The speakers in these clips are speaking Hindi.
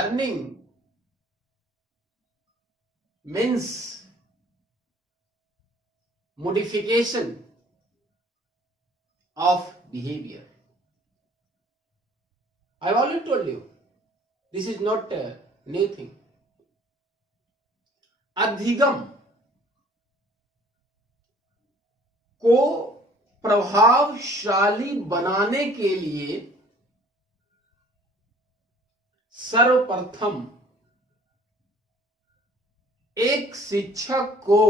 learning means modification of behavior. I've already told you, this is not a new thing. अधिगम को प्रभावशाली बनाने के लिए सर्वप्रथम एक शिक्षक को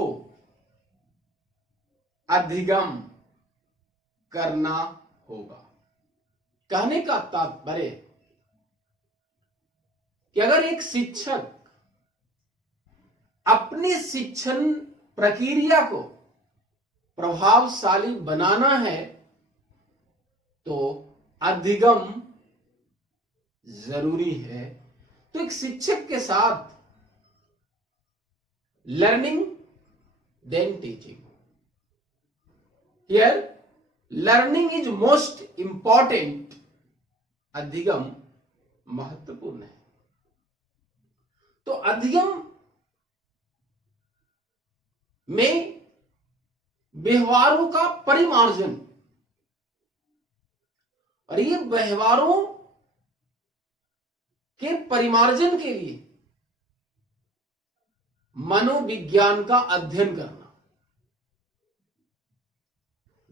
अधिगम करना होगा। कहने का तात्पर्य कि अगर एक शिक्षक अपनी शिक्षण प्रक्रिया को प्रभावशाली बनाना है तो अधिगम जरूरी है। तो एक शिक्षक के साथ learning than teaching, here learning is most important, अधिगम महत्वपूर्ण है। तो अधिगम में व्यवहारों का परिमार्जन, और ये व्यवहारों के परिमार्जन के लिए मनोविज्ञान का अध्ययन करना।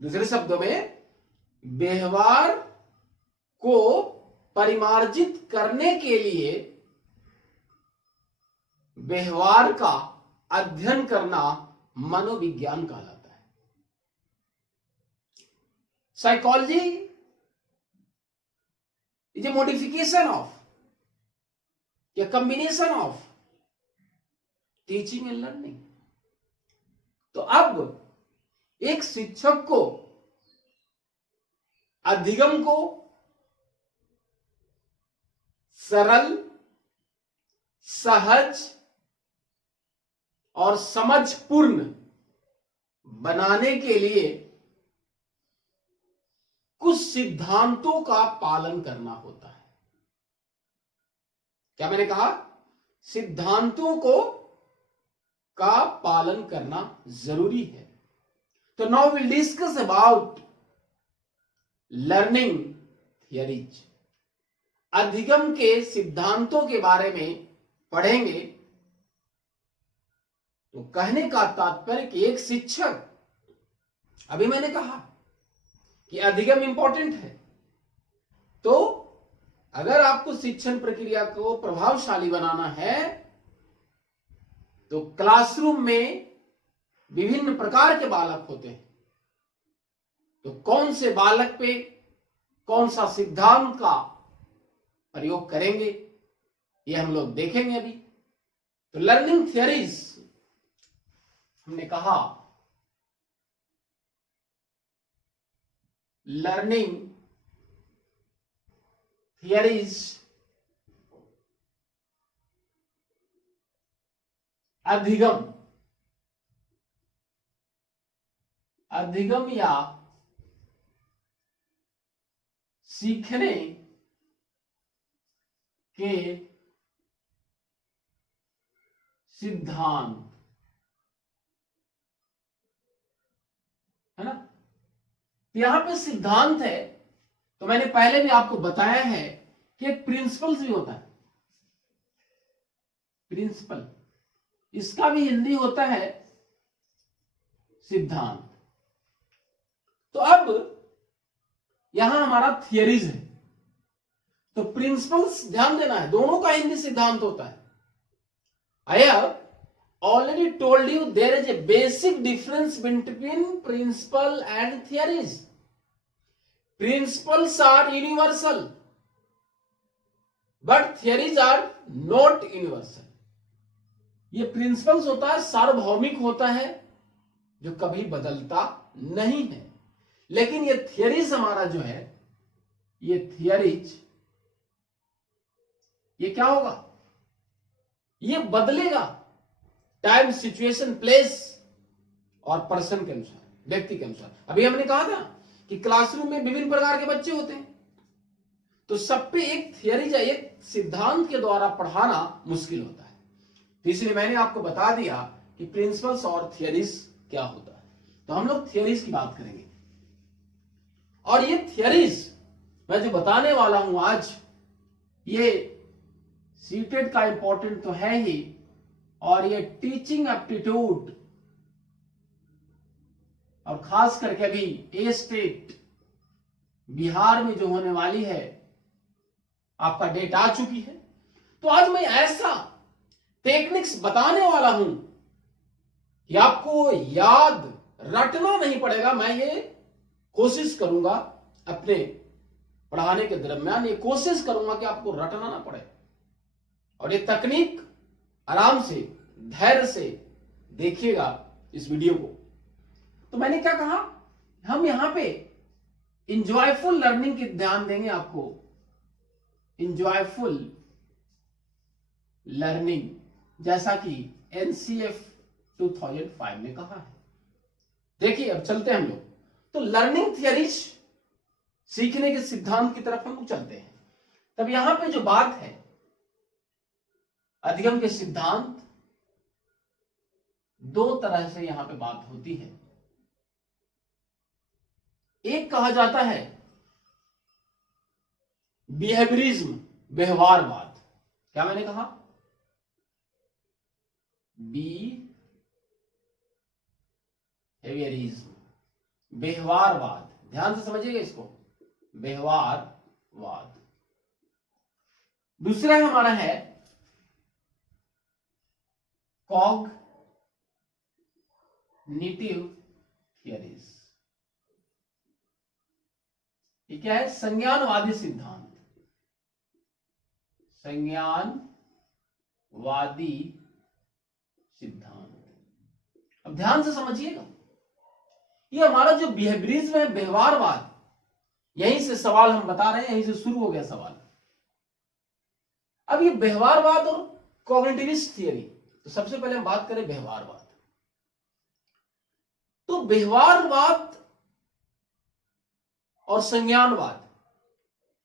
दूसरे शब्दों में, व्यवहार को परिमार्जित करने के लिए व्यवहार का अध्ययन करना मनोविज्ञान कहलाता है। Psychology is a modification of, a combination of teaching and learning. तो अब एक शिक्षक को अधिगम को सरल, सहज और समझपूर्ण बनाने के लिए कुछ सिद्धांतों का पालन करना होता है। क्या मैंने कहा? सिद्धांतों को का पालन करना जरूरी है। तो now will discuss about learning theories. अधिगम के सिद्धांतों के बारे में पढ़ेंगे। तो कहने का तात्पर्य कि एक शिक्षक, अभी मैंने कहा कि अधिगम इंपॉर्टेंट है, तो अगर आपको शिक्षण प्रक्रिया को प्रभावशाली बनाना है तो क्लासरूम में विभिन्न प्रकार के बालक होते हैं। तो कौन से बालक पे कौन सा सिद्धांत का प्रयोग करेंगे ये हम लोग देखेंगे अभी। तो लर्निंग थियरीज हमने कहा, लर्निंग थियरीज अधिगम, अधिगम या सीखने के सिद्धांत, है ना। यहां पे सिद्धांत है तो मैंने पहले भी आपको बताया है कि एक प्रिंसिपल्स भी होता है। प्रिंसिपल, इसका भी हिंदी होता है सिद्धांत। तो अब यहां हमारा थियरीज है, तो प्रिंसिपल्स ध्यान देना है, दोनों का हिंदी सिद्धांत होता है। I have already told you there is a basic difference between principle and theories. Principles are universal, but theories are not universal. ये प्रिंसिपल्स होता है, सार्वभौमिक होता है, जो कभी बदलता नहीं है। लेकिन ये थियरीज हमारा जो है, ये थियरीज ये क्या होगा? ये बदलेगा टाइम, सिचुएशन, प्लेस और पर्सन के अनुसार, व्यक्ति के अनुसार। अभी हमने कहा था कि क्लासरूम में विभिन्न प्रकार के बच्चे होते हैं। तो सब पे एक थियरी या एक सिद्धांत के द्वारा पढ़ाना मुश्किल होता है। तो इसलिए मैंने आपको बता दिया कि प्रिंसिपल्स और थियरीज क्या होता है। तो हम लोग थियरीज की बात करेंगे, और ये थियरीज मैं जो बताने वाला हूं आज, ये सीटेट का इंपॉर्टेंट तो है ही, और ये टीचिंग एप्टीट्यूड और खास करके अभी ए स्टेट बिहार में जो होने वाली है, आपका डेट आ चुकी है। तो आज मैं ऐसा टेक्निक्स बताने वाला हूं कि आपको याद रटना नहीं पड़ेगा। मैं ये कोशिश करूंगा अपने पढ़ाने के दरमियान, ये कोशिश करूंगा कि आपको रटना ना पड़े, और ये तकनीक आराम से धैर्य से देखिएगा इस वीडियो को। तो मैंने क्या कहा, हम यहां पे इंजॉयफुल लर्निंग की ध्यान देंगे। आपको इंजॉयफुल लर्निंग, जैसा कि एनसीएफ 2005 में कहा है। देखिए अब चलते हैं हम लोग, तो लर्निंग थियरीज, सीखने के सिद्धांत की तरफ हम लोग चलते हैं। तब यहां पे जो बात है अधिगम के सिद्धांत, दो तरह से यहां पे बात होती है। एक कहा जाता है बिहेवियरिज्म, व्यवहारवाद। क्या मैंने कहा, बिहेवियरिज्म, व्यवहारवाद। ध्यान से समझिएगा इसको, व्यवहारवाद। दूसरा हमारा है कॉग्निटिव थियरीज। ये क्या है, संज्ञानवादी सिद्धांत, संज्ञानवादी सिद्धांत। अब ध्यान से समझिएगा, ये हमारा जो बिहेवियरिज्म है, व्यवहारवाद, यहीं से सवाल हम बता रहे हैं, यहीं से शुरू हो गया सवाल। अब ये व्यवहारवाद और कॉग्निटिविस्ट थियरी, तो सबसे पहले हम बात करें व्यवहारवाद। तो व्यवहारवाद और संज्ञानवाद,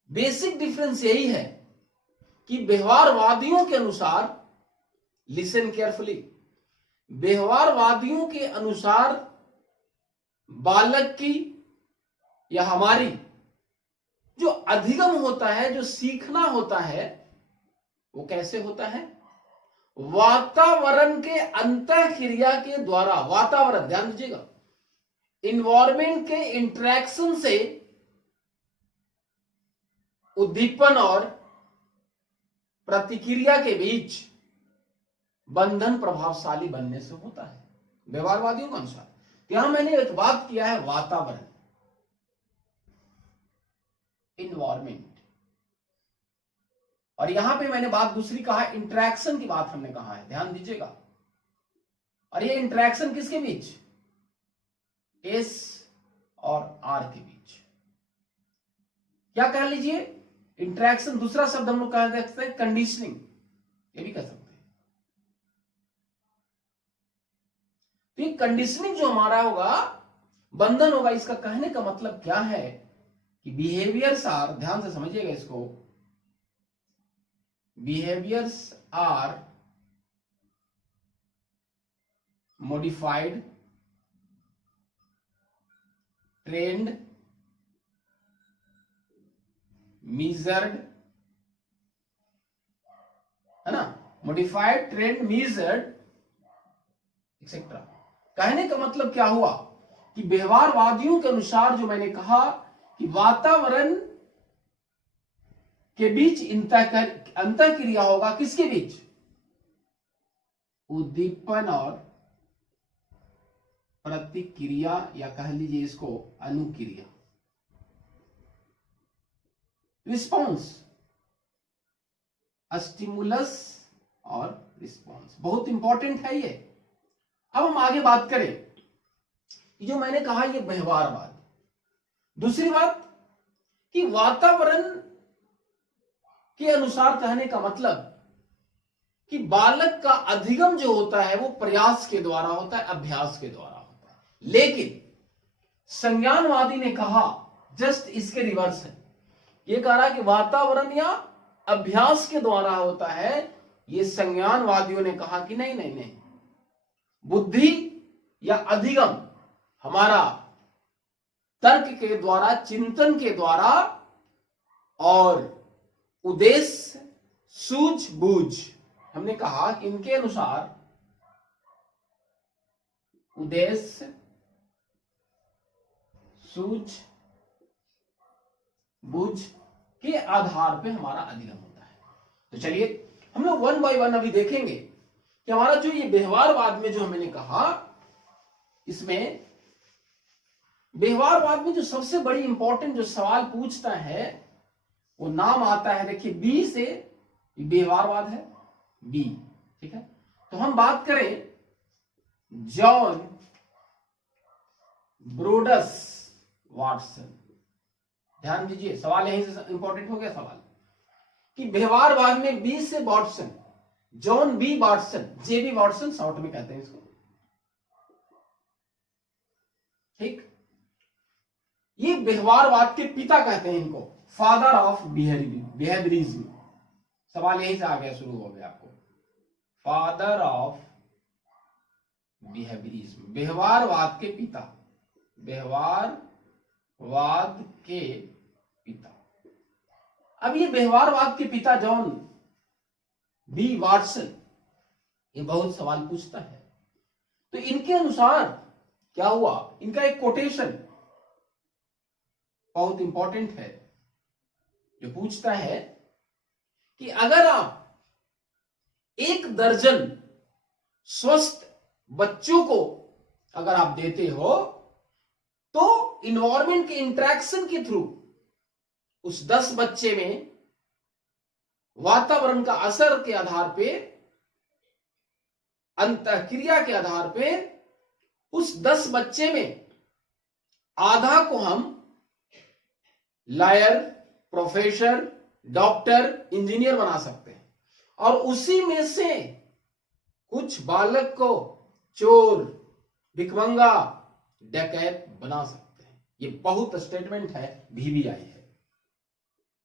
बेसिक डिफरेंस यही है कि व्यवहारवादियों के अनुसार, लिसन केयरफुली, व्यवहारवादियों के अनुसार बालक की या हमारी जो अधिगम होता है, जो सीखना होता है, वो कैसे होता है, वातावरण के अंतःक्रिया के द्वारा। वातावरण, ध्यान दीजिएगा, इन्वायरमेंट के इंटरेक्शन से उद्दीपन और प्रतिक्रिया के बीच बंधन प्रभावशाली बनने से होता है, व्यवहारवादियों के अनुसार। यहां मैंने एक बात किया है, वातावरण, इन्वायरमेंट, और यहां पे मैंने बात दूसरी कहा है, इंटरेक्शन की बात हमने कहा है, ध्यान दीजिएगा। और ये इंटरेक्शन किसके बीच, एस और आर के बीच। क्या कह लीजिए, इंटरेक्शन, दूसरा शब्द हम लोग कह सकते हैं कंडीशनिंग, ये भी कह सकते हैं। तो ये कंडीशनिंग जो हमारा होगा, बंधन होगा, इसका कहने का मतलब क्या है कि बिहेवियर्स आर, ध्यान से समझिएगा इसको, behaviours are modified, trained, measured, है ना, मॉडिफाइड, ट्रेंड, measured, एक्सेट्रा। कहने का मतलब क्या हुआ कि व्यवहारवादियों के अनुसार, जो मैंने कहा कि वातावरण के बीच अंतःक्रिया होगा, किसके बीच, उद्दीपन और प्रतिक्रिया, या कह लीजिए इसको अनुक्रिया, रिस्पॉन्स, स्टिमुलस और रिस्पॉन्स। बहुत इंपॉर्टेंट है ये। अब हम आगे बात करें, जो मैंने कहा ये व्यवहारवाद। दूसरी बात कि वातावरण के अनुसार कहने का मतलब कि बालक का अधिगम जो होता है वो प्रयास के द्वारा होता है, अभ्यास के द्वारा होता है। लेकिन संज्ञानवादी ने कहा जस्ट इसके रिवर्स है, ये कह रहा है कि वातावरण या अभ्यास के द्वारा होता है। ये संज्ञानवादियों ने कहा कि नहीं नहीं नहीं, बुद्धि या अधिगम हमारा तर्क के द्वारा, चिंतन के द्वारा और उद्देश्य सूझबूझ, हमने कहा कि इनके अनुसार उद्देश्य सूझबूझ के आधार पे हमारा अधिगम होता है। तो चलिए हम लोग वन बाय वन अभी देखेंगे कि हमारा जो ये व्यवहारवाद में जो मैंने कहा, इसमें व्यवहारवाद में जो सबसे बड़ी इंपॉर्टेंट जो सवाल पूछता है वो नाम आता है, देखिए बी से, व्यवहारवाद है बी, ठीक है। तो हम बात करें जॉन ब्रोडस वाटसन, ध्यान दीजिए सवाल यहीं से इंपॉर्टेंट हो गया सवाल कि व्यवहारवाद में बी से वाटसन, जॉन बी वाटसन, जेबी वाटसन शॉर्ट में कहते हैं इसको, ठीक। ये व्यवहारवाद के पिता कहते हैं इनको, फादर ऑफ बिहेवियरिज्म। सवाल यहीं से आ गया, शुरू हो गया आपको, फादर ऑफ बिहेवियरिज्म, व्यवहारवाद के पिता, व्यवहारवाद के पिता। अब ये व्यवहारवाद के पिता जॉन बी वाटसन ये बहुत सवाल पूछता है। तो इनके अनुसार क्या हुआ, इनका एक कोटेशन बहुत इंपॉर्टेंट है जो पूछता है कि अगर आप 1 दर्जन स्वस्थ बच्चों को अगर आप देते हो तो इन्वायरमेंट के इंटरेक्शन के थ्रू उस 10 बच्चे में वातावरण का असर के आधार पे, अंतःक्रिया के आधार पे उस 10 बच्चे में आधा को हम लॉयर, प्रोफेसर, डॉक्टर, इंजीनियर बना सकते हैं और उसी में से कुछ बालक को चोर, भिखमंगा, डकैत बना सकते हैं। ये बहुत स्टेटमेंट है, VBI है।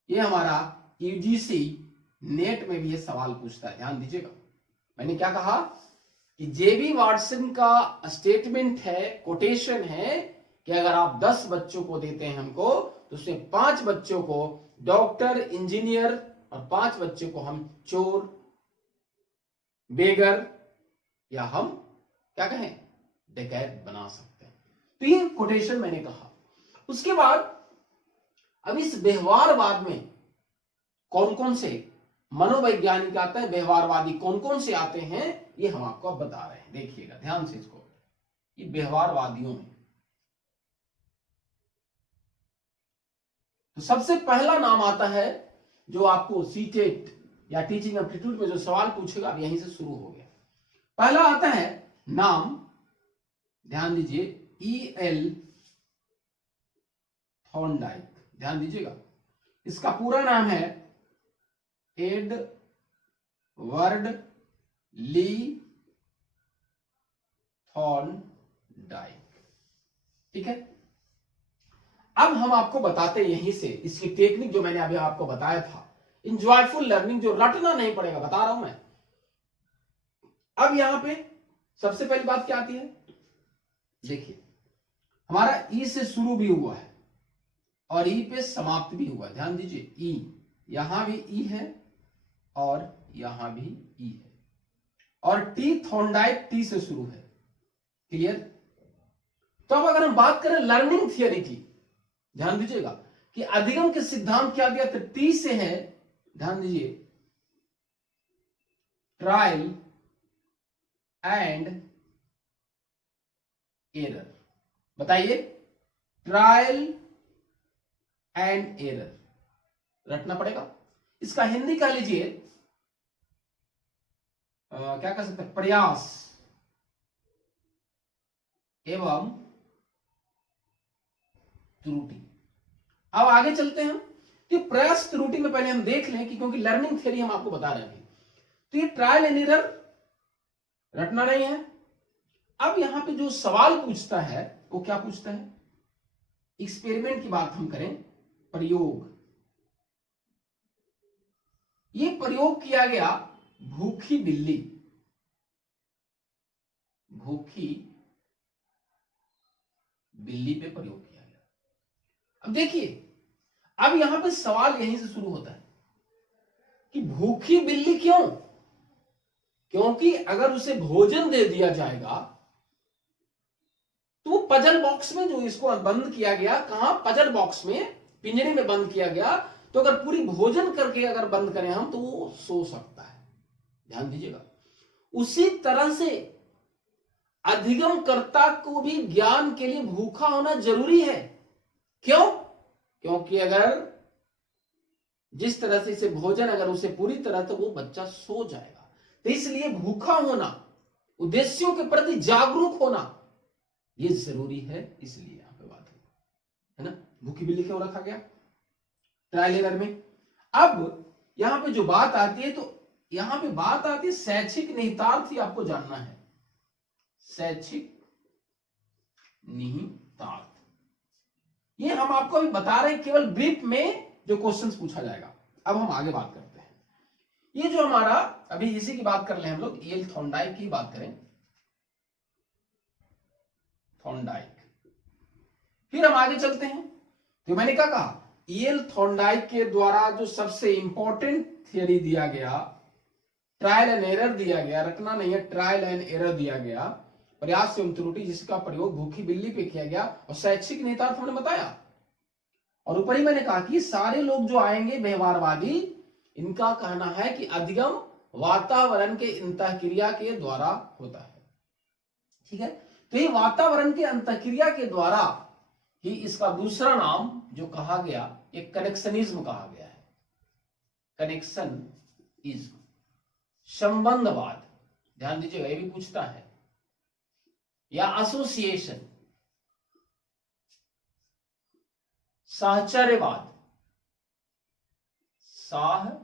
ये हमारा UGC नेट में भी ये सवाल पूछता है, ध्यान दीजिएगा। मैंने क्या कहा कि जेबी वाटसन का स्टेटमेंट है, कोटेशन है कि अगर आप 10 बच्चों को देते हैं हमको तो उसमें 5 बच्चों को डॉक्टर, इंजीनियर और 5 बच्चों को हम चोर, बेगर या हम क्या कहें डकैत बना सकते हैं। तो ये कोटेशन मैंने कहा। उसके बाद अब इस व्यवहारवाद में कौन कौन से मनोवैज्ञानिक आता है, व्यवहारवादी कौन कौन से आते हैं, ये हम आपको अब बता रहे हैं। देखिएगा ध्यान से इसको, ये व्यवहारवादियों में तो सबसे पहला नाम आता है जो आपको सीटेट या टीचिंग एप्टीट्यूड में जो सवाल पूछेगा, अब यहीं से शुरू हो गया। पहला आता है नाम, ध्यान दीजिए, E.L. थॉर्नडाइक, ध्यान दीजिएगा। इसका पूरा नाम है एडवर्ड ली थॉर्नडाइक, ठीक है। अब हम आपको बताते हैं यहीं से इसकी टेक्निक जो मैंने अभी आपको बताया था, इंजॉयफुल लर्निंग, जो रटना नहीं पड़ेगा, बता रहा हूं मैं। अब यहां पे सबसे पहली बात क्या आती है, देखिए हमारा ई से शुरू भी हुआ है और ई पे समाप्त भी हुआ है, ध्यान दीजिए। ई, यहां भी ई है और यहां भी ई है, और टी थॉर्नडाइक टी से शुरू है, क्लियर। तो अब अगर हम बात करें लर्निंग थियरी की, ध्यान दीजिएगा कि अधिगम के सिद्धांत क्या दिया, तो टी से है, ध्यान दीजिए, ट्रायल एंड एरर। बताइए, ट्रायल एंड एरर रटना पड़ेगा। इसका हिंदी कह लीजिए, क्या कह सकते हैं, प्रयास एवं त्रुटि। अब आगे चलते हैं हम, तो प्रयास त्रुटि में पहले हम देख लें कि क्योंकि लर्निंग थ्योरी हम आपको बता रहे हैं, तो ये ट्रायल एंड एरर रटना नहीं है। अब यहां पे जो सवाल पूछता है वो क्या पूछता है, एक्सपेरिमेंट की बात हम करें, प्रयोग, ये प्रयोग किया गया भूखी बिल्ली, भूखी बिल्ली पे प्रयोग किया गया। अब देखिए, अब यहां पे सवाल यहीं से शुरू होता है कि भूखी बिल्ली क्यों? क्योंकि अगर उसे भोजन दे दिया जाएगा तो वो पजल बॉक्स में, जो इसको बंद किया गया, कहां? पजल बॉक्स में, पिंजरे में बंद किया गया, तो अगर पूरी भोजन करके अगर बंद करें हम तो वो सो सकता है। ध्यान दीजिएगा। उसी तरह से अधिगमकर्ता को भी ज्ञान के लिए भूखा होना जरूरी है। क्यों? क्योंकि अगर जिस तरह से इसे भोजन अगर उसे पूरी तरह, तो वो बच्चा सो जाएगा। तो इसलिए भूखा होना, उद्देश्यों के प्रति जागरूक होना, ये जरूरी है। इसलिए यहां पे बात है ना, भूखी बिल्ली क्यों रखा गया ट्रायल एरर में। अब यहां पे जो बात आती है, तो यहां पे बात आती है शैक्षिक निहितार्थ ही आपको जानना है। शैक्षिक निहितार्थ ये हम आपको अभी बता रहे हैं, केवल ब्रीफ में जो क्वेश्चंस पूछा जाएगा। अब हम आगे बात करते हैं। ये जो हमारा अभी इसी की बात कर ले हम लोग, ईएल थॉर्नडाइक की बात करें, थॉर्नडाइक। फिर हम आगे चलते हैं। तो मैंने क्या कहा, ईएल थॉर्नडाइक के द्वारा जो सबसे इंपॉर्टेंट थियरी दिया गया, ट्रायल एंड एरर दिया गया, रटना नहीं है, ट्रायल एंड एरर दिया गया, प्रयास एवं त्रुटि, जिसका प्रयोग भूखी बिल्ली पे किया गया, और शैक्षिक निहितार्थ हमने बताया। और ऊपर ही मैंने कहा कि सारे लोग जो आएंगे व्यवहारवादी, इनका कहना है कि अधिगम वातावरण के अंतःक्रिया के द्वारा होता है। ठीक है, तो ये वातावरण के अंतःक्रिया के द्वारा ही इसका दूसरा नाम जो कहा गया, एक कनेक्शनिज्म कहा गया है। कनेक्शनिज्म, संबंधवाद। ध्यान दीजिएगा, ये भी पूछता है। या एसोसिएशन, साहचर्यवाद, साहचर्यवाद।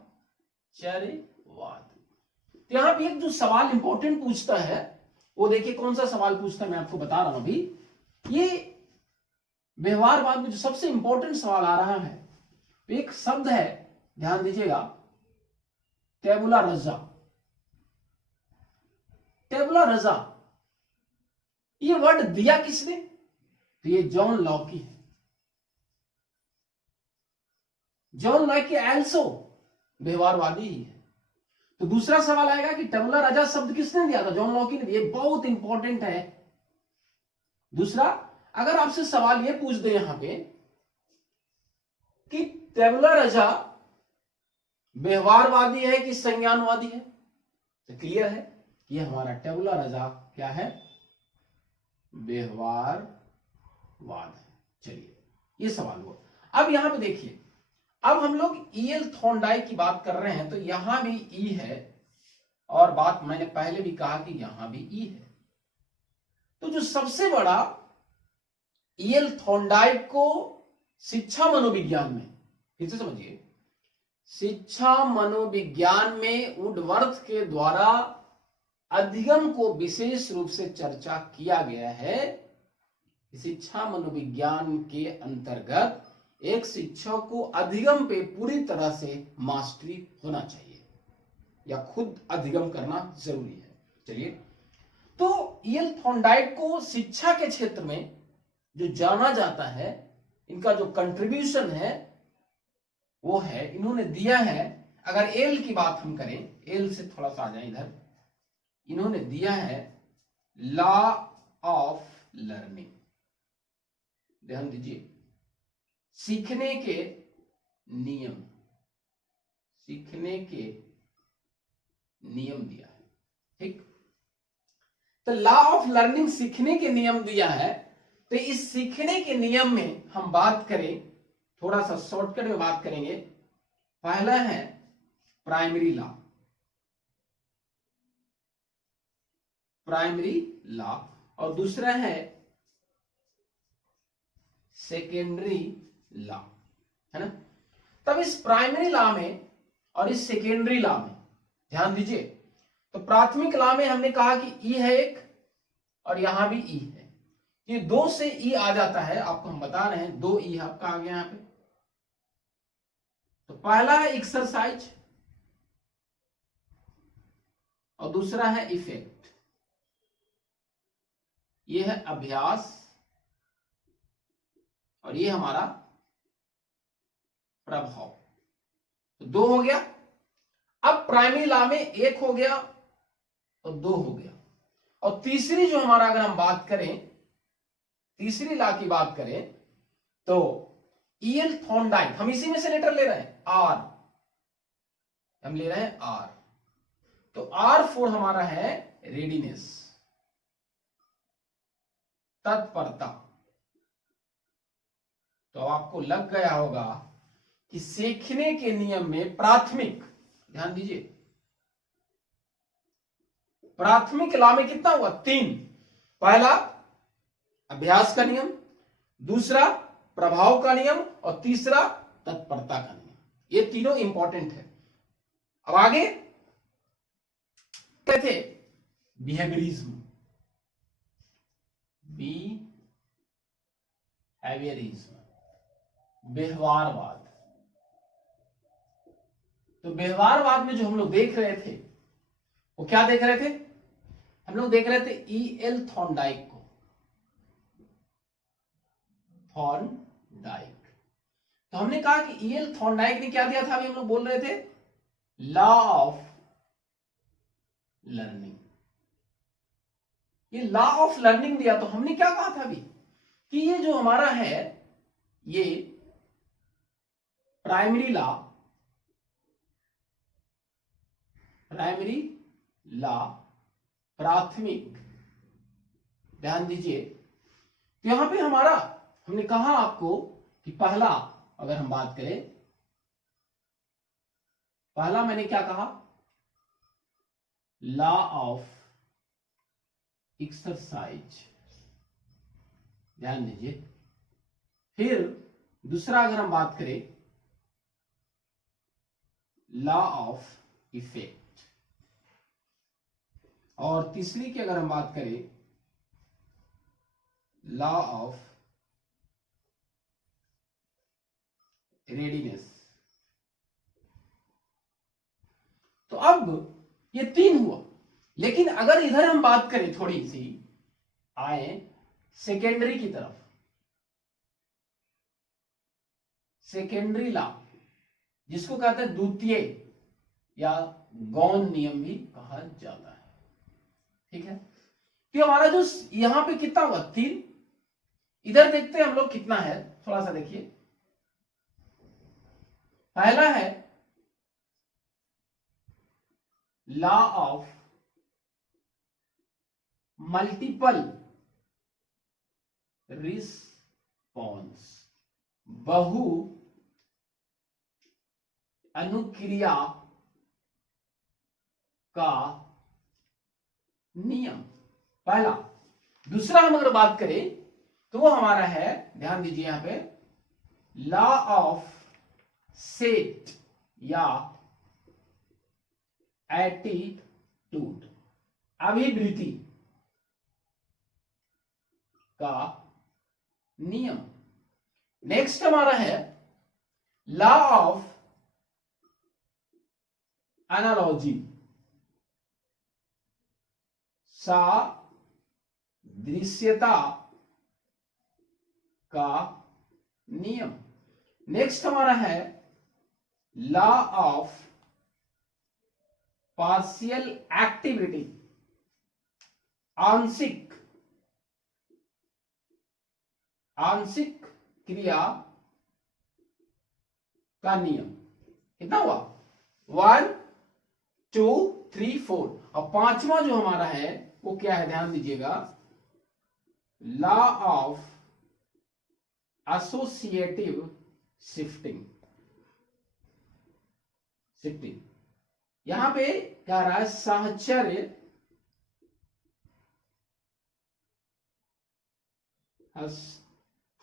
तो यहां पे एक जो सवाल इंपॉर्टेंट पूछता है, वो देखिए कौन सा सवाल पूछता है, मैं आपको बता रहा हूं अभी। ये व्यवहारवाद में जो सबसे इंपॉर्टेंट सवाल आ रहा है, एक शब्द है, ध्यान दीजिएगा, टेबुला रजा। टेबुला रजा, ये वर्ड दिया किसने? तो ये जॉन लॉकी है। जॉन लॉकी एल्सो व्यवहारवादी ही है। तो दूसरा सवाल आएगा कि टेबुला राजा शब्द किसने दिया था? जॉन लॉकी ने। ये बहुत इंपॉर्टेंट है। दूसरा, अगर आपसे सवाल ये पूछ दे यहां पे कि टेबुला राजा व्यवहारवादी है कि संज्ञानवादी है, तो क्लियर है कि ये हमारा टेबुला राजा क्या है? व्यवहारवाद है। चलिए, ये सवाल हुआ। अब यहां पे देखिए, अब हम लोग ईएल थॉर्नडाइक की बात कर रहे हैं, तो यहां भी ई है, और बात मैंने पहले भी कहा कि यहां भी ई है। तो जो सबसे बड़ा ईएल थॉर्नडाइक को शिक्षा मनोविज्ञान में, फिर से समझिए, शिक्षा मनोविज्ञान में वुडवर्थ के द्वारा अधिगम को विशेष रूप से चर्चा किया गया है। शिक्षा मनोविज्ञान के अंतर्गत एक शिक्षक को अधिगम पे पूरी तरह से मास्टरी होना चाहिए, या खुद अधिगम करना जरूरी है। चलिए, तो ईएल थॉर्नडाइक को शिक्षा के क्षेत्र में जो जाना जाता है, इनका जो कंट्रीब्यूशन है वो है, इन्होंने दिया है, अगर एल की बात हम करें, एल से थोड़ा सा आ जाए इधर, इन्होंने दिया है लॉ ऑफ लर्निंग। ध्यान दीजिए, सीखने के नियम, सीखने के नियम दिया है। ठीक, तो लॉ ऑफ लर्निंग सीखने के नियम दिया है। तो इस सीखने के नियम में हम बात करें, थोड़ा सा शॉर्टकट में बात करेंगे। पहला है प्राइमरी लॉ, प्राइमरी लॉ, और दूसरा है सेकेंडरी लॉ, है ना। तब इस प्राइमरी लॉ में और इस सेकेंडरी लॉ में ध्यान दीजिए, तो प्राथमिक लॉ में हमने कहा कि ई है एक, और यहां भी ई है। ये दो से ई आ जाता है, आपको हम बता रहे हैं, दो ई आपका आ गया यहां पे। तो पहला है एक्सरसाइज, और दूसरा है इफेक्ट। ये है अभ्यास और ये हमारा प्रभाव। तो 2 हो गया। अब प्राइमरी लॉ में 1 हो गया और 2 हो गया। और तीसरी जो हमारा, अगर हम बात करें, तीसरी लॉ की बात करें तो ईएल थॉर्नडाइक, हम इसी में से लेटर ले रहे हैं आर, हम ले रहे हैं आर। तो R4 हमारा है रेडीनेस, तत्परता। तो आपको लग गया होगा कि सीखने के नियम में प्राथमिक, ध्यान दीजिए, प्राथमिक लॉ में कितना हुआ? 3। पहला अभ्यास का नियम, दूसरा प्रभाव का नियम और तीसरा तत्परता का नियम। ये तीनों इंपॉर्टेंट है। अब आगे कहते बिहेवियरिज्म, बिहेवियरिज्म, व्यवहारवाद। तो व्यवहारवाद में जो हम लोग देख रहे थे वो क्या देख रहे थे? हम लोग देख रहे थे ईएल थॉर्नडाइक को, थॉर्नडाइक। तो हमने कहा कि ईएल थॉर्नडाइक ने क्या दिया था? अभी हम लोग बोल रहे थे लॉ ऑफ लर्निंग। ये लॉ ऑफ लर्निंग दिया। तो हमने क्या कहा था अभी कि ये जो हमारा है ये प्राइमरी लॉ, प्राइमरी लॉ, प्राथमिक, ध्यान दीजिए। तो यहां पे हमारा, हमने कहा आपको कि पहला, अगर हम बात करें, पहला मैंने क्या कहा? लॉ ऑफ एक्सरसाइज, ध्यान दीजिए। फिर दूसरा अगर हम बात करें, लॉ ऑफ इफेक्ट। और तीसरी की अगर हम बात करें, लॉ ऑफ रेडीनेस। तो अब ये 3 हुआ। लेकिन अगर इधर हम बात करें, थोड़ी सी आए सेकेंडरी की तरफ, सेकेंडरी लॉ जिसको कहते हैं द्वितीय या गौण नियम भी कहा जाता है, ठीक है। तो हमारा जो यहां पे कितना हुआ? 3। इधर देखते हैं हम लोग कितना है, थोड़ा सा देखिए। पहला है लॉ ऑफ मल्टीपल रिस्पॉन्स, बहु अनुक्रिया का नियम, पहला। दूसरा हम अगर बात करें तो वो हमारा है, ध्यान दीजिए यहां पे, लॉ ऑफ सेट या एटीट्यूड, अभिवृत्ति का नियम। नेक्स्ट हमारा है लॉ ऑफ एनालॉजी, सादृश्यता का नियम। नेक्स्ट हमारा है लॉ ऑफ पार्शियल एक्टिविटी, आंशिक क्रिया का नियम। कितना हुआ? 1 2 3 4। और पांचवा जो हमारा है वो क्या है? ध्यान दीजिएगा, लॉ ऑफ एसोसिएटिव शिफ्टिंग। यहां पे कह रहा है साहचर्य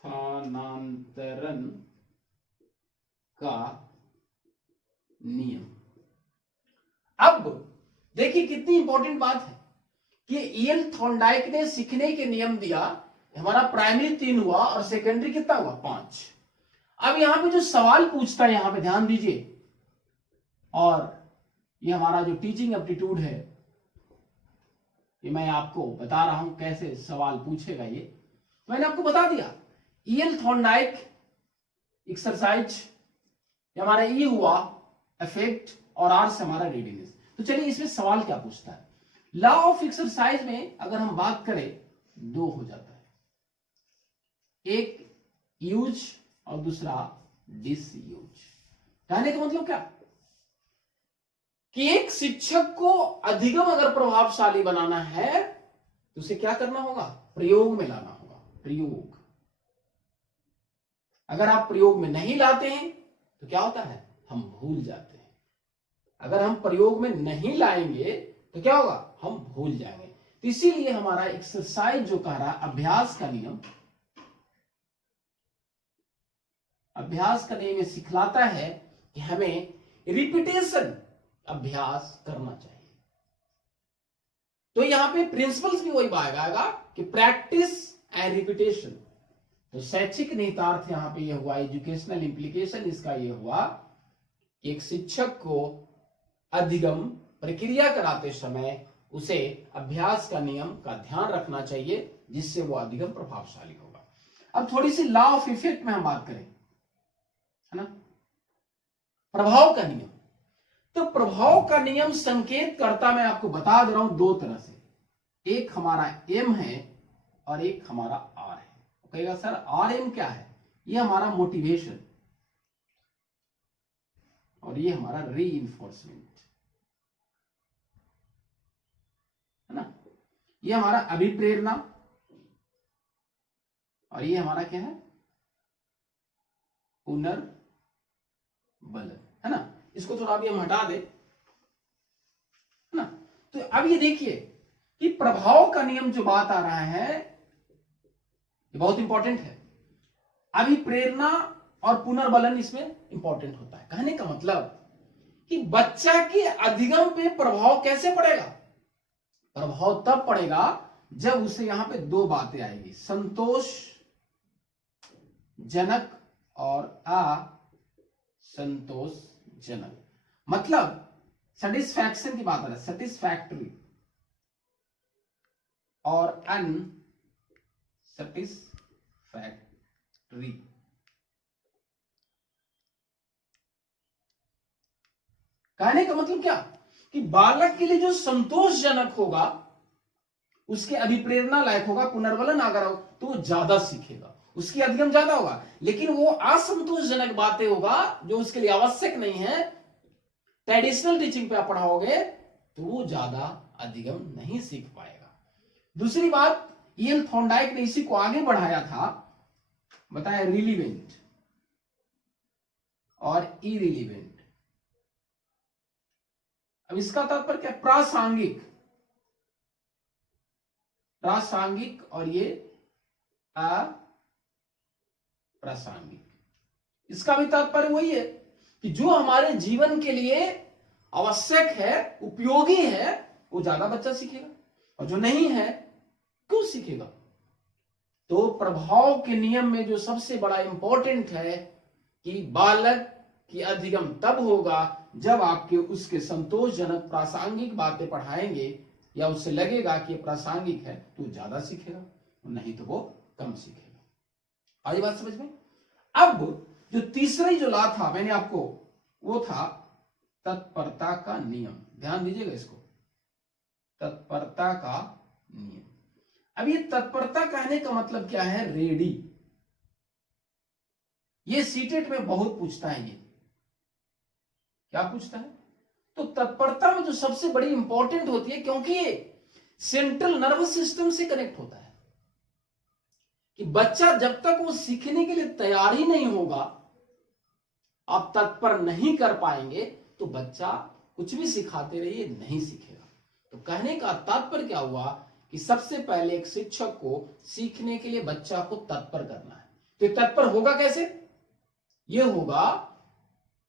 हस्तांतरण का नियम। अब देखिए कितनी इंपॉर्टेंट बात है कि ईएल थॉर्नडाइक ने सीखने के नियम दिया। हमारा प्राइमरी 3 हुआ और सेकेंडरी कितना हुआ? 5। अब यहां पे जो सवाल पूछता है, यहां पे ध्यान दीजिए, और ये हमारा जो टीचिंग एप्टीट्यूड है ये मैं आपको बता रहा हूं कैसे सवाल पूछेगा ये, मैंने आपको बता दिया। ईएल थॉर्नडाइक एक्सरसाइज, हमारा ई हुआ इफेक्ट और आर से हमारा रेडीनेस। तो चलिए इसमें सवाल क्या पूछता है। लॉ ऑफ एक्सरसाइज में अगर हम बात करें, दो हो जाता है, एक यूज और दूसरा डिसयूज। कहने का मतलब क्या कि एक शिक्षक को अधिगम अगर प्रभावशाली बनाना है तो उसे क्या करना होगा, प्रयोग में लाना होगा। प्रयोग, अगर आप प्रयोग में नहीं लाते हैं तो क्या होता है, हम भूल जाते हैं। अगर हम प्रयोग में नहीं लाएंगे तो क्या होगा, हम भूल जाएंगे। तो इसीलिए हमारा एक्सरसाइज जो कह रहा है, अभ्यास का नियम, अभ्यास का नियम सिखलाता है कि हमें रिपीटेशन, अभ्यास करना चाहिए। तो यहां पे प्रिंसिपल्स भी वही आएगा कि प्रैक्टिस एंड रिपीटेशन। तो शैक्षिक निहितार्थ यहां पे यह हुआ, एजुकेशनल इंप्लीकेशन इसका यह हुआ कि एक शिक्षक को अधिगम प्रक्रिया कराते समय उसे अभ्यास का नियम का ध्यान रखना चाहिए, जिससे वो अधिगम प्रभावशाली होगा। अब थोड़ी सी लॉ ऑफ इफेक्ट में हम बात करें, है ना, प्रभाव का नियम। तो प्रभाव का नियम संकेत करता, मैं आपको बता दे रहा हूं दो तरह से, एक हमारा एम है और एक हमारा आर है। कहेगा सर आर एम क्या है, ये हमारा मोटिवेशन और ये हमारा रीइंफोर्समेंट, है ना, ये हमारा अभिप्रेरणा और ये हमारा क्या है, पुनर्बलन, है ना। इसको थोड़ा अभी हम हटा दे, है ना। तो अब ये देखिए कि प्रभाव का नियम जो बात आ रहा है ये बहुत इंपॉर्टेंट है। अभिप्रेरणा और पुनर्बलन इसमें इंपॉर्टेंट होता है। कहने का मतलब कि बच्चा के अधिगम पे प्रभाव कैसे पड़ेगा, प्रभाव तब पड़ेगा जब उसे यहां पे दो बातें आएगी, संतोषजनक और असंतोषजनक। मतलब सेटिस्फैक्शन की बात आ रही है, सेटिस्फैक्टरी और अनसेटिस्फैक्टरी। कहने का मतलब क्या कि बालक के लिए जो संतोषजनक होगा, उसके अभिप्रेरणा लायक होगा, पुनर्बलन अगर हो तो वो ज्यादा सीखेगा, उसकी अधिगम ज्यादा होगा। लेकिन वो असंतोषजनक बातें होगा जो उसके लिए आवश्यक नहीं है, ट्रेडिशनल टीचिंग पे आप पढ़ाओगे तो वो ज्यादा अधिगम नहीं सीख पाएगा। दूसरी बात, ईएल थॉर्नडाइक ने इसी को आगे बढ़ाया था, बताया रिलीवेंट और इरिलीवेंट। अब इसका तात्पर्य क्या, प्रासंगिक, प्रासंगिक और ये अप्रासंगिक। इसका भी तात्पर्य वही है कि जो हमारे जीवन के लिए आवश्यक है, उपयोगी है, वो ज्यादा बच्चा सीखेगा, और जो नहीं है क्यों सीखेगा। तो प्रभाव के नियम में जो सबसे बड़ा इंपॉर्टेंट है कि बालक की अधिगम तब होगा जब आपके उसके संतोषजनक प्रासंगिक बातें पढ़ाएंगे, या उससे लगेगा कि ये प्रासंगिक है तो ज्यादा सीखेगा, नहीं तो वो कम सीखेगा। आज बात समझ में। अब जो तीसरी जो लॉ था मैंने आपको, वो था तत्परता का नियम। ध्यान दीजिएगा इसको, तत्परता का नियम। अब ये तत्परता कहने का मतलब क्या है, रेडी। ये सीटेट में बहुत पूछता है। ये क्या पूछता है, तो तत्परता में जो सबसे बड़ी इंपॉर्टेंट होती है, क्योंकि ये सेंट्रल नर्वस सिस्टम से कनेक्ट होता है, कि बच्चा जब तक वो सीखने के लिए तैयार ही नहीं होगा, आप तत्पर नहीं कर पाएंगे, तो बच्चा कुछ भी सिखाते रहिए नहीं सीखेगा। तो कहने का तात्पर्य क्या हुआ कि सबसे पहले एक शिक्षक को सीखने के लिए बच्चा को तत्पर करना है। तो तत्पर होगा कैसे, यह होगा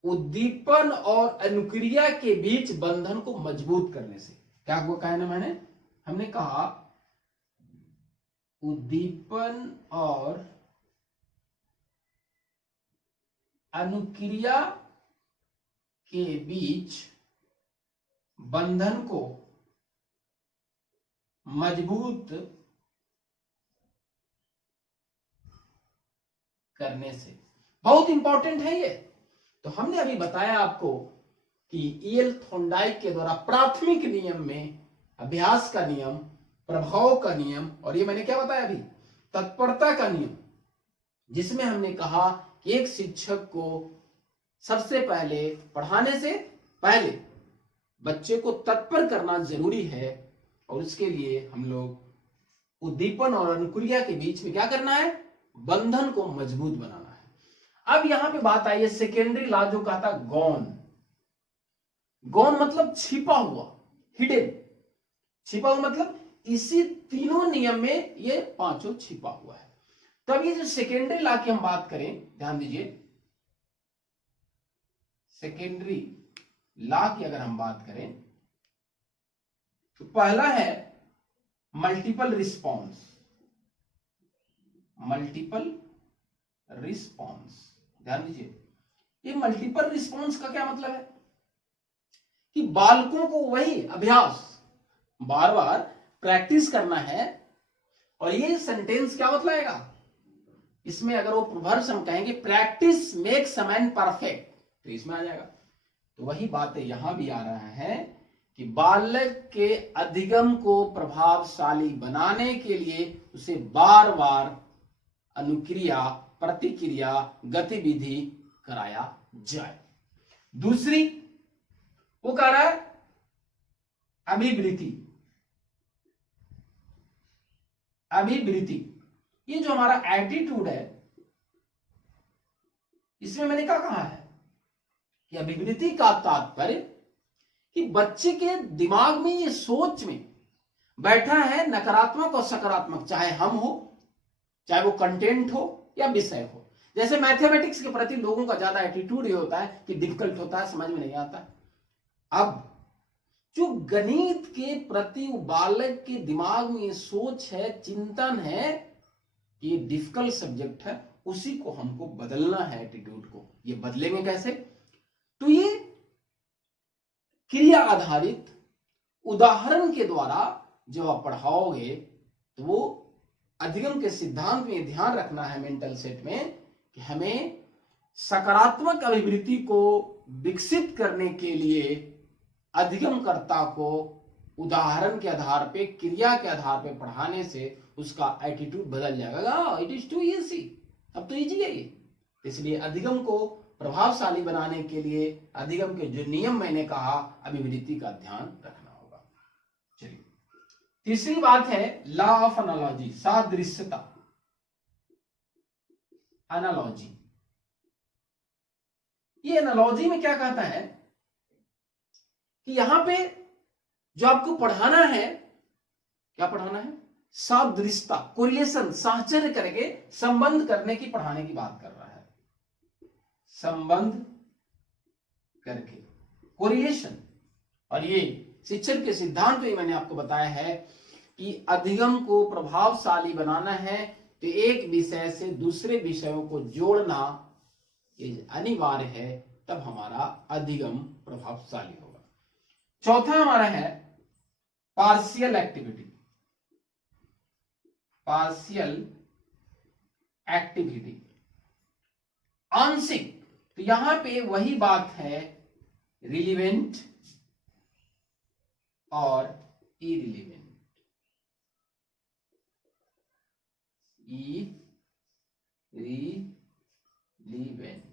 उद्दीपन और अनुक्रिया के बीच बंधन को मजबूत करने से। क्या हुआ कहना मैंने, हमने कहा उद्दीपन और अनुक्रिया के बीच बंधन को मजबूत करने से। बहुत इंपॉर्टेंट है ये। तो हमने अभी बताया आपको कि ईएल थोंडाइक के द्वारा प्राथमिक नियम में अभ्यास का नियम, प्रभाव का नियम, और ये मैंने क्या बताया अभी, तत्परता का नियम, जिसमें हमने कहा कि एक शिक्षक को सबसे पहले पढ़ाने से पहले बच्चे को तत्पर करना जरूरी है, और उसके लिए हम लोग उद्दीपन और अनुक्रिया के बीच में क्या करना है, बंधन को मजबूत बनाना है। अब यहां पे बात आई है सेकेंडरी लॉ, जो कहा था गौण। गौण मतलब छिपा हुआ, हिडन। छिपा हुआ मतलब इसी तीनों नियम में ये पांचों छिपा हुआ है। तो अब ये जो सेकेंडरी लॉ की हम बात करें, ध्यान दीजिए, सेकेंडरी लॉ की अगर हम बात करें तो पहला है मल्टीपल रिस्पॉन्स। मल्टीपल रिस्पॉन्स, ध्यान दीजिए, ये मल्टीपल रिस्पॉन्स का क्या मतलब है कि बालकों को वही अभ्यास बार बार प्रैक्टिस करना है। और ये सेंटेंस क्या बतलाएगा, इसमें अगर वो प्रोवर्ब्स हम कहेंगे practice makes a man perfect, तो इसमें आ जाएगा। तो वही बातें यहां भी आ रहा है कि बालक के अधिगम को प्रभावशाली बनाने के लिए उसे बार बार अनुक्रिया, प्रतिक्रिया, गतिविधि कराया जाए। दूसरी वो कह रहा है अभिवृत्ति। अभिवृत्ति, ये जो हमारा एटीट्यूड है, इसमें मैंने क्या कहा है कि अभिवृत्ति का तात्पर्य कि बच्चे के दिमाग में, ये सोच में बैठा है नकारात्मक और सकारात्मक, चाहे हम हो, चाहे वो कंटेंट हो या विषय हो। जैसे मैथमेटिक्स के प्रति लोगों का ज्यादा एटीट्यूड ये होता है कि डिफिकल्ट होता है, समझ में नहीं आता। अब जो गणित के प्रति बालक के दिमाग में ये सोच है, चिंतन है कि ये डिफिकल्ट सब्जेक्ट है, उसी को हमको बदलना है, एटीट्यूड को। ये बदलेंगे कैसे, तो ये क्रिया आधारित उदाहरण के द्वारा जब आप पढ़ाओगे तो वो अधिगम के सिद्धांत में ध्यान रखना है मेंटल सेट में कि हमें सकारात्मक अभिवृत्ति को विकसित करने के लिए अधिगमकर्ता को उदाहरण के आधार पे, क्रिया के आधार पे पढ़ाने से उसका एटीट्यूड बदल जाएगा। इट इज टू इजी, अब तो इजी है ये। इसलिए अधिगम को प्रभावशाली बनाने के लिए अधिगम के जो नियम मैंने कहा, अभिवृत्ति का ध्यान रखना होगा। चलिए, तीसरी बात है लॉ ऑफ एनालॉजी, सादृश्यता। एनालॉजी, ये एनालॉजी में क्या कहता है कि यहां पे जो आपको पढ़ाना है, क्या पढ़ाना है, सादृश्यता, कोरिलेशन, साहचर्य करके संबंध करने की, पढ़ाने की बात कर रहा है। संबंध करके, कोरिलेशन। और ये शिक्षण के सिद्धांत में मैंने आपको बताया है कि अधिगम को प्रभावशाली बनाना है तो एक विषय से दूसरे विषयों को जोड़ना अनिवार्य है, तब हमारा अधिगम प्रभावशाली होगा। चौथा हमारा है पार्शियल एक्टिविटी। पार्शियल एक्टिविटी, आंशिक। तो यहां पे वही बात है रिलीवेंट और इरिलीवेंट। इरिलीवेंट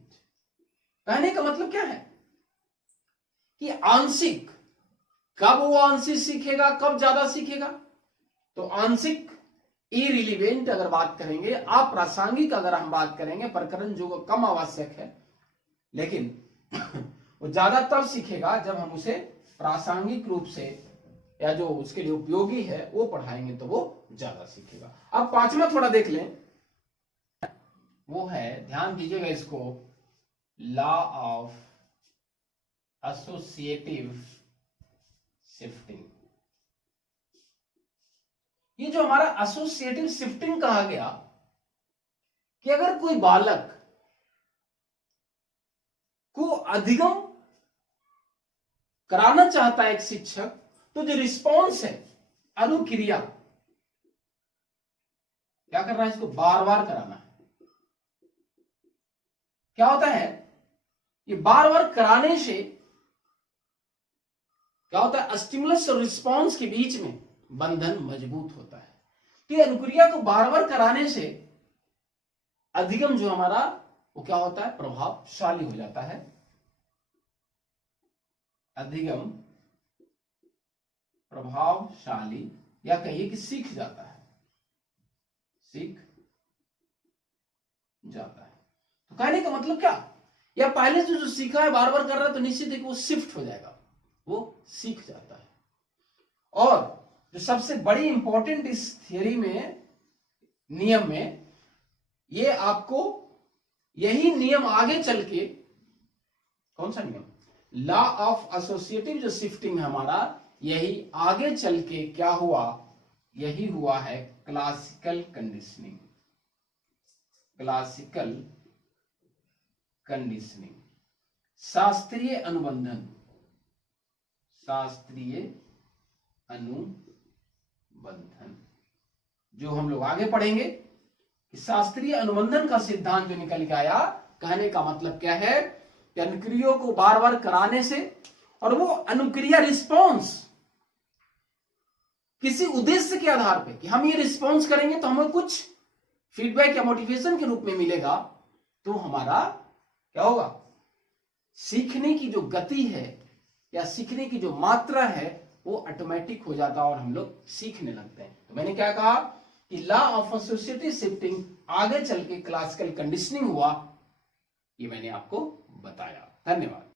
कहने का मतलब क्या है कि आंशिक, कब वो आंशिक सीखेगा, कब ज्यादा सीखेगा, तो आंशिक, इरिलीवेंट अगर बात करेंगे, अप्रासंगिक अगर हम बात करेंगे, प्रकरण जो कम आवश्यक है, लेकिन वो ज्यादा तब सीखेगा जब हम उसे प्रासंगिक रूप से या जो उसके लिए उपयोगी है वो पढ़ाएंगे, तो वो ज्यादा सीखेगा। अब पांचवा थोड़ा देख लें, वो है, ध्यान दीजिएगा इसको, लॉ ऑफ एसोसिएटिव शिफ्टिंग। ये जो हमारा एसोसिएटिव शिफ्टिंग कहा गया कि अगर कोई बालक को अधिगम कराना चाहता है एक शिक्षक, तो जो रिस्पॉन्स है अनुक्रिया क्या करना है, इसको बार बार कराना है। क्या होता है, ये बार बार कराने से क्या होता है, स्टिमुलस और रिस्पॉन्स के बीच में बंधन मजबूत होता है। तो ये अनुक्रिया को बार बार कराने से अधिगम जो हमारा वो क्या होता है, प्रभावशाली हो जाता है। अधिगम प्रभावशाली, या कहिए कि सीख जाता है, सीख जाता है। तो कहने का मतलब क्या, या पहले से जो सीखा है बार बार कर रहा है तो निश्चित है कि वो शिफ्ट हो जाएगा, वो सीख जाता है। और जो सबसे बड़ी इंपॉर्टेंट इस थियरी में, नियम में, ये आपको यही नियम आगे चल के, कौन सा नियम, लॉ ऑफ एसोसिएटिव जो शिफ्टिंग है हमारा, यही आगे चल के क्या हुआ, यही हुआ है क्लासिकल कंडीशनिंग। क्लासिकल कंडीशनिंग, शास्त्रीय अनुबंधन, शास्त्रीय अनुबंधन, जो हम लोग आगे पढ़ेंगे कि शास्त्रीय अनुबंधन का सिद्धांत जो निकल के आया, कहने का मतलब क्या है कि अनुक्रियाओं को बार बार कराने से, और वो अनुक्रिया रिस्पॉन्स किसी उद्देश्य के आधार पे कि हम ये रिस्पॉन्स करेंगे तो हमें कुछ फीडबैक या मोटिवेशन के रूप में मिलेगा, तो हमारा क्या होगा, सीखने की जो गति है या सीखने की जो मात्रा है वो ऑटोमेटिक हो जाता है और हम लोग सीखने लगते हैं। तो मैंने क्या कहा कि लॉ ऑफ एसोसिएटिव शिफ्टिंग आगे चल के क्लासिकल कंडीशनिंग हुआ, ये मैंने आपको बताया। धन्यवाद।